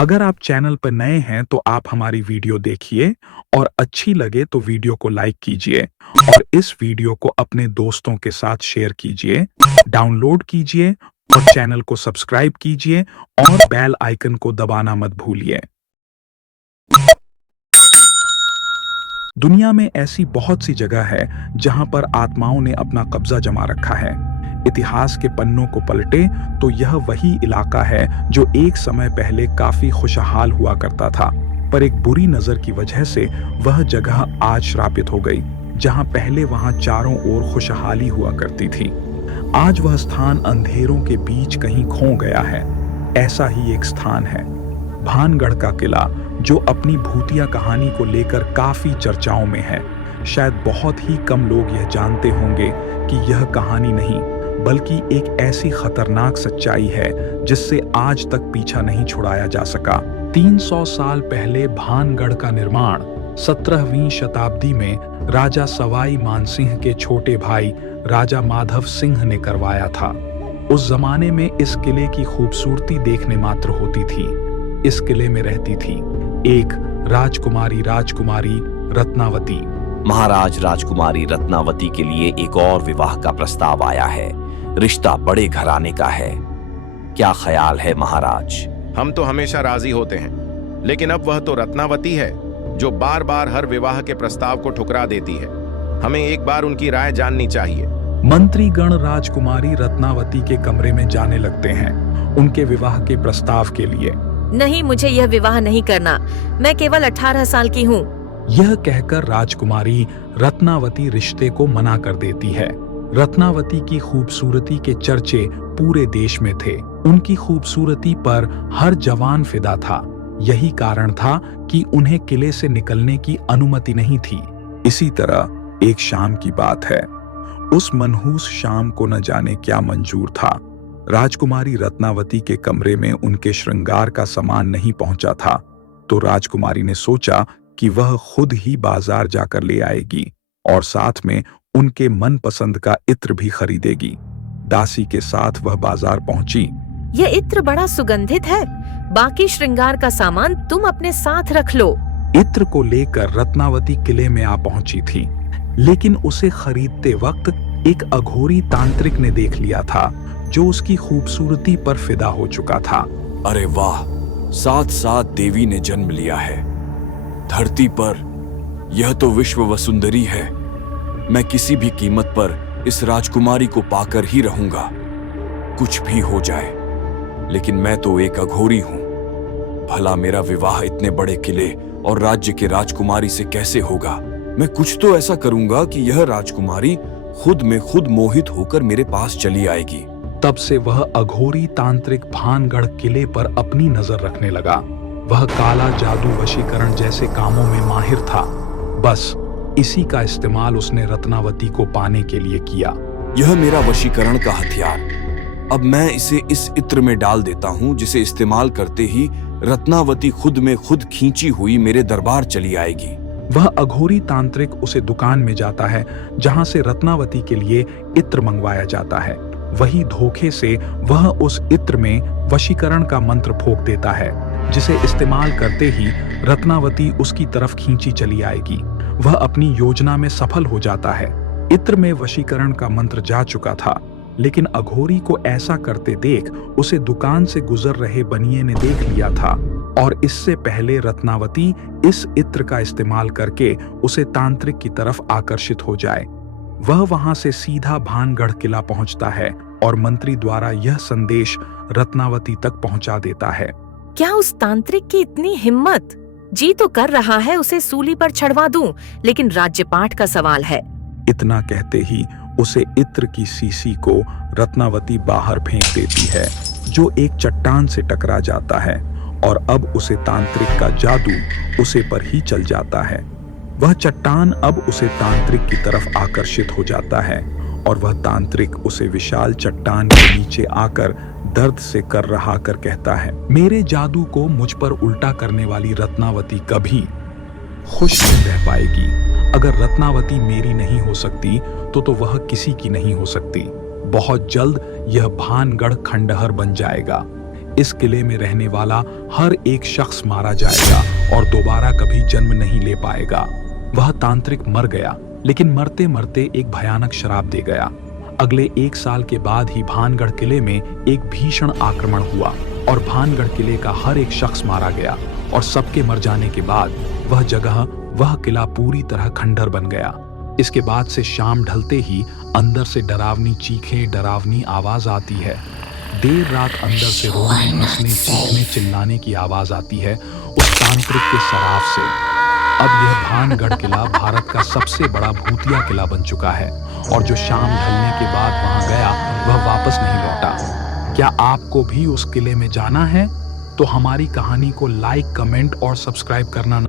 अगर आप चैनल पर नए हैं तो आप हमारी वीडियो देखिए और अच्छी लगे तो वीडियो को लाइक कीजिए और इस वीडियो को अपने दोस्तों के साथ शेयर कीजिए, डाउनलोड कीजिए और चैनल को सब्सक्राइब कीजिए और बेल आइकन को दबाना मत भूलिए। दुनिया में ऐसी बहुत सी जगह है जहां पर आत्माओं ने अपना कब्जा जमा रखा है। इतिहास के पन्नों को पलटे तो यह वही इलाका है जो एक समय पहले काफी खुशहाल हुआ करता था, पर एक बुरी नजर की वजह से वह जगह आज श्रापित हो गई। जहां पहले वहां चारों ओर खुशहाली हुआ करती थी, आज वह स्थान अंधेरों के बीच कहीं खो गया है। ऐसा ही एक स्थान है भानगढ़ का किला, जो अपनी भूतिया कहानी को लेकर काफी चर्चाओं में है। शायद बहुत ही कम लोग यह जानते होंगे कि यह कहानी नहीं बल्कि एक ऐसी खतरनाक सच्चाई है जिससे आज तक पीछा नहीं छुड़ाया जा सका। 300 साल पहले भानगढ़ का निर्माण 17वीं शताब्दी में राजा सवाई मानसिंह के छोटे भाई राजा माधव सिंह ने करवाया था। उस जमाने में इस किले की खूबसूरती देखने मात्र होती थी। इस किले में रहती थी एक राजकुमारी रत्नावती। महाराज राजकुमारी रत्नावती के लिए एक और विवाह का प्रस्ताव आया है। रिश्ता बड़े घराने का है। क्या ख्याल है महाराज? हम तो हमेशा राजी होते हैं, लेकिन अब वह तो रत्नावती है जो बार बार हर विवाह के प्रस्ताव को ठुकरा देती है। हमें एक बार उनकी राय जाननी चाहिए। मंत्रीगण राजकुमारी रत्नावती के कमरे में जाने लगते हैं उनके विवाह के प्रस्ताव के लिए। नहीं, मुझे यह विवाह नहीं करना। मैं केवल 18 साल की हूँ। यह कहकर राजकुमारी रत्नावती रिश्ते को मना कर देती है। रत्नावती की खूबसूरती के चर्चे पूरे देश में थे। उनकी खूबसूरती पर हर जवान फिदा था। यही कारण था कि उन्हें किले से निकलने की अनुमति नहीं थी। इसी तरह एक शाम की बात है। उस मनहूस शाम को न जाने क्या मंजूर था। राजकुमारी रत्नावती के कमरे में उनके श्रृंगार का सामान नहीं पहुंचा था, तो राजकुमारी ने सोचा कि वह खुद ही बाजार जाकर ले आएगी और साथ में उनके मनपसंद का इत्र भी खरीदेगी। दासी के साथ वह बाजार पहुंची। यह इत्र बड़ा सुगंधित है। बाकी श्रृंगार का सामान तुम अपने साथ रख लो। इत्र को लेकर रत्नावती किले में आ पहुंची थी, लेकिन उसे खरीदते वक्त एक अघोरी तांत्रिक ने देख लिया था जो उसकी खूबसूरती पर फिदा हो चुका था। अरे वाह, साथ साथ देवी ने जन्म लिया है धरती पर। यह तो विश्व वसुंदरी है। मैं किसी भी कीमत पर इस राजकुमारी को पाकर ही रहूंगा, कुछ भी हो जाए। लेकिन मैं तो एक अघोरी हूं। भला मेरा विवाह इतने बड़े किले और राज्य के राजकुमारी से कैसे होगा? मैं कुछ तो ऐसा करूंगा कि यह राजकुमारी खुद में खुद मोहित होकर मेरे पास चली आएगी। तब से वह अघोरी तांत्रिक भानगढ़ किले पर अपनी नजर रखने लगा। वह काला जादू वशीकरण जैसे कामों में माहिर था। बस इसी का इस्तेमाल उसने रत्नावती को पाने के लिए किया। यह मेरा वशीकरण का हथियार। अब मैं इसे इस इत्र में डाल देता हूँ, जिसे इस्तेमाल करते ही रत्नावती खुद में खुद खींची हुई मेरे दरबार चली आएगी। वह अघोरी तांत्रिक उसे दुकान में जाता है जहां से रत्नावती के लिए इत्र मंगवाया जाता है। वही धोखे से वह उस इत्र में वशीकरण का मंत्र फूंक देता है, जिसे इस्तेमाल करते ही रत्नावती उसकी तरफ खींची चली आएगी। वह अपनी योजना में सफल हो जाता है। इत्र में वशीकरण का मंत्र जा चुका था, लेकिन अघोरी को ऐसा करते देख उसे दुकान से गुजर रहे बनिए ने देख लिया था और इससे पहले रत्नावती इस इत्र का इस्तेमाल करके उसे तांत्रिक की तरफ आकर्षित हो जाए। वह वहां से सीधा भानगढ़ किला पहुंचता है और मंत्री द्वारा यह संदेश रत्नावती तक पहुंचा देता है। क्या उस तांत्रिक की इतनी हिम्मत? जी तो कर रहा है उसे सूली पर चढ़वा दूं, लेकिन राज्यपाठ का सवाल है। इतना कहते ही उसे इत्र की सीसी को रत्नावती बाहर फेंक देती है, जो एक चट्टान से टकरा जाता है और अब उसे तांत्रिक का जादू उसे पर ही चल जाता है। वह चट्टान अब उसे तांत्रिक की तरफ आकर्षित हो जाता है और वह तांत्रिक उसे विशाल चट्टान के नीचे आकर दर्द से कर रहा कर कहता है, मेरे जादू को मुझ पर उल्टा करने वाली रत्नावती कभी खुश नहीं रह पाएगी। अगर रत्नावती मेरी नहीं हो सकती तो वह किसी की नहीं हो सकती। बहुत जल्द यह भानगढ़ खंडहर बन जाएगा। इस किले में रहने वाला हर एक शख्स मारा जाएगा और दोबारा कभी जन्म नहीं ले पाएगा। वह तांत्रिक मर गया, लेकिन मरते मरते एक भयानक श्राप दे गया। अगले 1 साल के बाद ही भानगढ़ किले में एक भीषण आक्रमण हुआ और भानगढ़ किले का हर एक शख्स मारा गया और सबके मर जाने के बाद वह किला पूरी तरह खंडर बन गया। इसके बाद से शाम ढलते ही अंदर से डरावनी चीखें, डरावनी आवाज आती है। देर रात अंदर से रोने, हंसने, चीखने, चिल्लाने की आवाज आती है उस तांत्रिक के शराब से। अब यह भानगढ़ किला भारत का सबसे बड़ा भूतिया किला बन चुका है और जो शाम ढलने के बाद वहां गया वह वापस नहीं लौटा। क्या आपको भी उस किले में जाना है? तो हमारी कहानी को लाइक, कमेंट और सब्सक्राइब करना